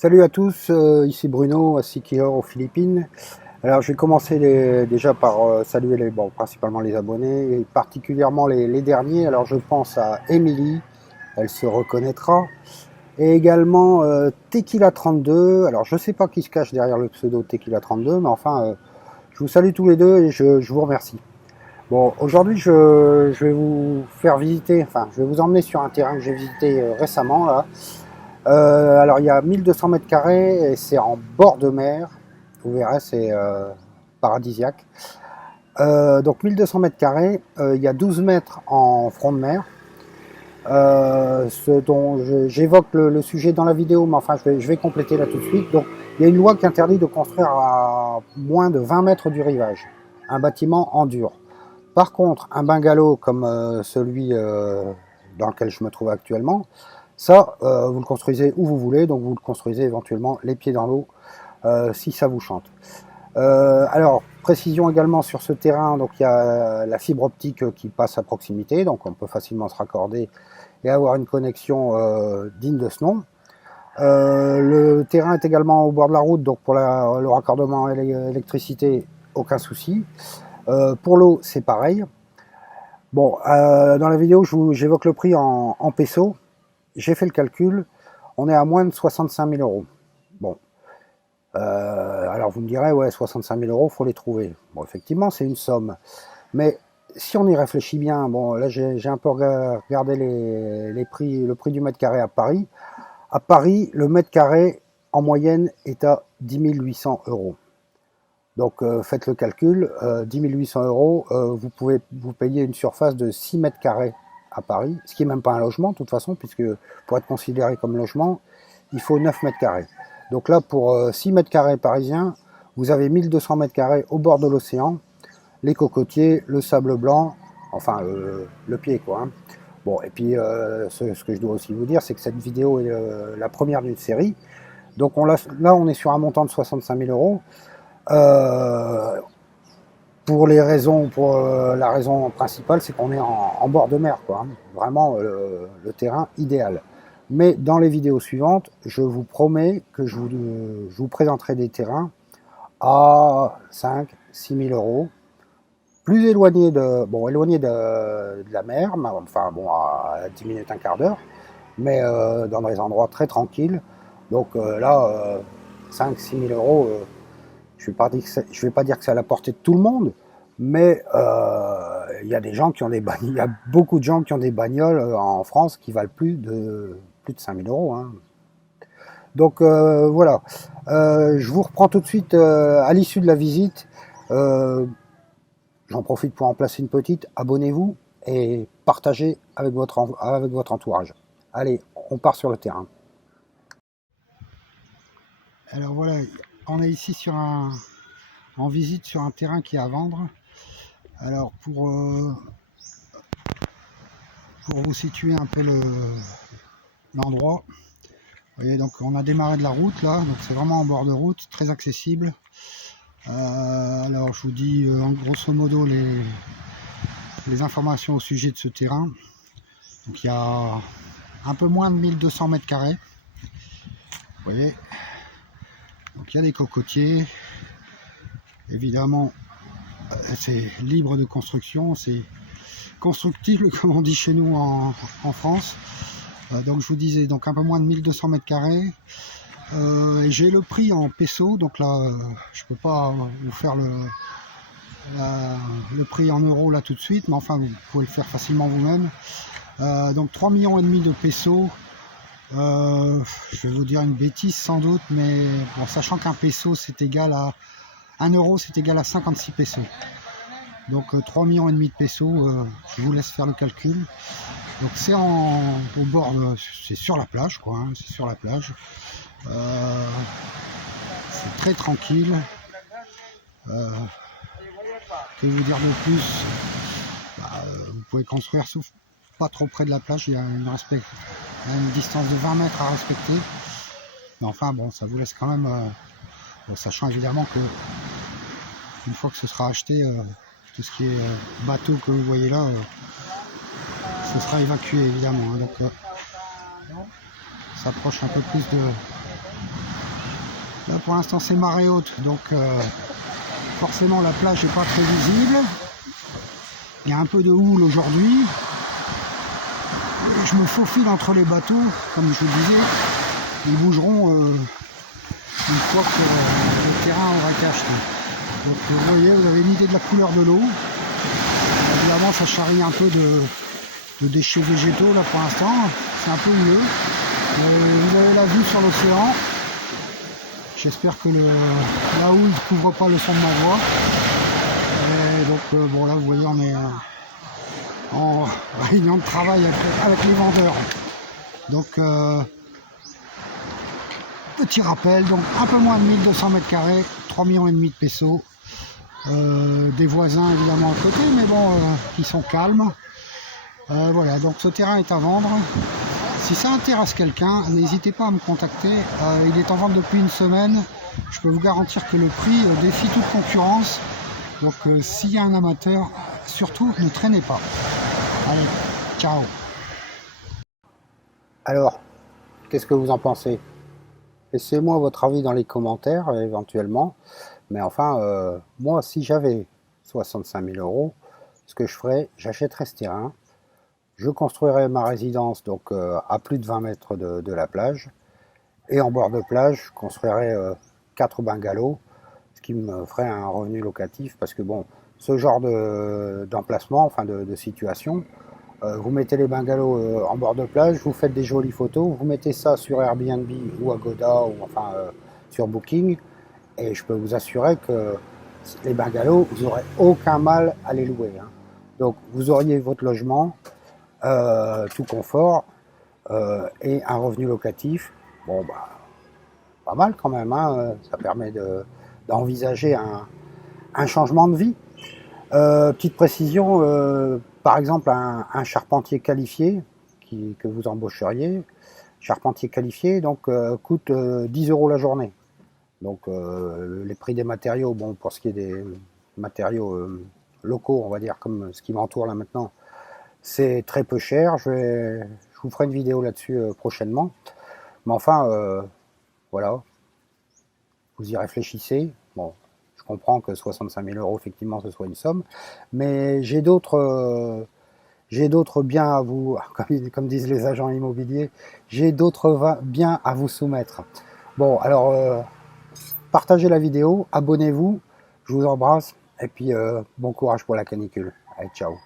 Salut à tous, ici Bruno, à Siquijor aux Philippines. Alors je vais commencer déjà par saluer principalement les abonnés, et particulièrement les derniers. Alors je pense à Émilie, elle se reconnaîtra. Et également Tequila32. Alors je sais pas qui se cache derrière le pseudo Tequila32, mais enfin je vous salue tous les deux et je vous remercie. Bon, aujourd'hui je vais vous faire visiter, enfin je vais vous emmener sur un terrain que j'ai visité récemment là. Alors il y a 1200 mètres carrés et c'est en bord de mer. Vous verrez, c'est paradisiaque. Donc 1200 mètres carrés, il y a 12 mètres en front de mer. Ce dont j'évoque le sujet dans la vidéo, mais enfin je vais compléter là tout de suite. Donc il y a une loi qui interdit de construire à moins de 20 mètres du rivage un bâtiment en dur. Par contre, un bungalow comme celui dans lequel je me trouve actuellement, ça, vous le construisez où vous voulez, donc vous le construisez éventuellement les pieds dans l'eau, si ça vous chante. Alors, précision également sur ce terrain, donc il y a la fibre optique qui passe à proximité, donc on peut facilement se raccorder et avoir une connexion digne de ce nom. Le terrain est également au bord de la route, donc pour le raccordement à l'électricité, aucun souci. Pour l'eau, c'est pareil. Bon, dans la vidéo, j'évoque le prix en pesos. J'ai fait le calcul, on est à moins de 65 000 euros. Bon, alors vous me direz, ouais, 65 000 euros, faut les trouver. Bon, effectivement, c'est une somme. Mais si on y réfléchit bien, bon, là j'ai un peu regardé le prix du mètre carré à Paris. À Paris, le mètre carré en moyenne est à 10 800 euros. Donc faites le calcul, 10 800 euros, vous pouvez vous payer une surface de 6 mètres carrés à Paris, ce qui n'est même pas un logement de toute façon, puisque pour être considéré comme logement, il faut 9 mètres carrés. Donc là, pour 6 mètres carrés parisiens, vous avez 1200 mètres carrés au bord de l'océan, les cocotiers, le sable blanc, enfin le pied quoi. Hein. Bon, et puis ce que je dois aussi vous dire, c'est que cette vidéo est la première d'une série. Donc là, on est sur un montant de 65 000 euros. Pour la raison principale, c'est qu'on est en bord de mer, quoi. Hein. Vraiment le terrain idéal. Mais dans les vidéos suivantes, je vous promets que je vous présenterai des terrains à 5 6 000 euros, plus éloignés de la mer, enfin bon, à 10 minutes, un quart d'heure, mais dans des endroits très tranquilles. Donc là, 5 6 000 euros, je ne vais pas dire que c'est à la portée de tout le monde, mais il y a des gens qui ont il y a beaucoup de gens qui ont des bagnoles en France qui valent plus de 5 000 euros. Hein. Donc voilà, je vous reprends tout de suite à l'issue de la visite. J'en profite pour en placer une petite. Abonnez-vous et partagez avec votre entourage. Allez, on part sur le terrain. Alors voilà, on est ici en visite sur un terrain qui est à vendre. Alors pour vous situer un peu l'endroit, vous voyez, donc on a démarré de la route là, donc c'est vraiment en bord de route, très accessible. Alors je vous dis en grosso modo les informations au sujet de ce terrain. Donc il y a un peu moins de 1200 mètres carrés. Vous voyez, donc il y a des cocotiers. Évidemment, c'est libre de construction, c'est constructible comme on dit chez nous en France. Donc je vous disais, donc un peu moins de 1200 mètres carrés. Et j'ai le prix en pesos, donc là je peux pas vous faire le prix en euros là tout de suite, mais enfin vous pouvez le faire facilement vous-même. Donc 3,5 millions de pesos. Je vais vous dire une bêtise sans doute, mais bon, sachant qu'un peso c'est égal à 1 euro, c'est égal à 56 pesos. Donc 3,5 millions de pesos, je vous laisse faire le calcul. Donc c'est au bord, c'est sur la plage quoi, hein, c'est sur la plage. C'est très tranquille. Que vous dire de plus, vous pouvez construire sauf pas trop près de la plage, il y a une distance de 20 mètres à respecter. Mais enfin bon, ça vous laisse quand même, sachant évidemment que une fois que ce sera acheté, tout ce qui est bateau que vous voyez là, ce sera évacué évidemment. Hein, donc on s'approche un peu plus Là pour l'instant c'est marée haute, donc forcément la plage n'est pas très visible. Il y a un peu de houle aujourd'hui. Je me faufile entre les bateaux, comme je vous disais. Ils bougeront une fois que le terrain aura été acheté. Donc vous voyez, vous avez une idée de la couleur de l'eau. Évidemment ça charrie un peu de déchets végétaux là pour l'instant. C'est un peu houleux. Vous avez la vue sur l'océan. J'espère que la houle ne couvre pas le son de ma voix. Et donc bon là vous voyez on est en réunion de travail avec les vendeurs. Donc petit rappel, donc un peu moins de 1200 mètres carrés, 3,5 millions de pesos. Des voisins évidemment à côté, mais bon, qui sont calmes. Voilà, donc ce terrain est à vendre. Si ça intéresse quelqu'un, n'hésitez pas à me contacter. Il est en vente depuis une semaine. Je peux vous garantir que le prix défie toute concurrence. Donc s'il y a un amateur, surtout ne traînez pas. Allez, ciao. Alors, qu'est-ce que vous en pensez? Laissez-moi votre avis dans les commentaires éventuellement. Mais enfin, moi, si j'avais 65 000 euros, ce que je ferais, j'achèterais ce terrain. Je construirais ma résidence donc à plus de 20 mètres de la plage. Et en bord de plage, je construirais 4 bungalows, ce qui me ferait un revenu locatif. Parce que bon, ce genre d'emplacement, enfin de situation, vous mettez les bungalows en bord de plage, vous faites des jolies photos, vous mettez ça sur Airbnb ou Agoda, ou enfin sur Booking, et je peux vous assurer que les bungalows, vous n'aurez aucun mal à les louer. Hein. Donc vous auriez votre logement, tout confort, et un revenu locatif. Bon, bah, pas mal quand même, hein. Ça permet d'envisager un changement de vie. Petite précision, par exemple un charpentier qualifié que vous embaucheriez, charpentier qualifié, donc coûte 10 € la journée. Donc les prix des matériaux, bon pour ce qui est des matériaux locaux, on va dire comme ce qui m'entoure là maintenant, c'est très peu cher. Je vous ferai une vidéo là-dessus prochainement. Mais enfin, voilà, vous y réfléchissez. Bon, je comprends que 65 000 euros, effectivement, ce soit une somme, mais j'ai d'autres biens à vous, comme disent les agents immobiliers, j'ai d'autres biens à vous soumettre. Bon, alors, partagez la vidéo, abonnez-vous, je vous embrasse, et puis bon courage pour la canicule. Allez, ciao.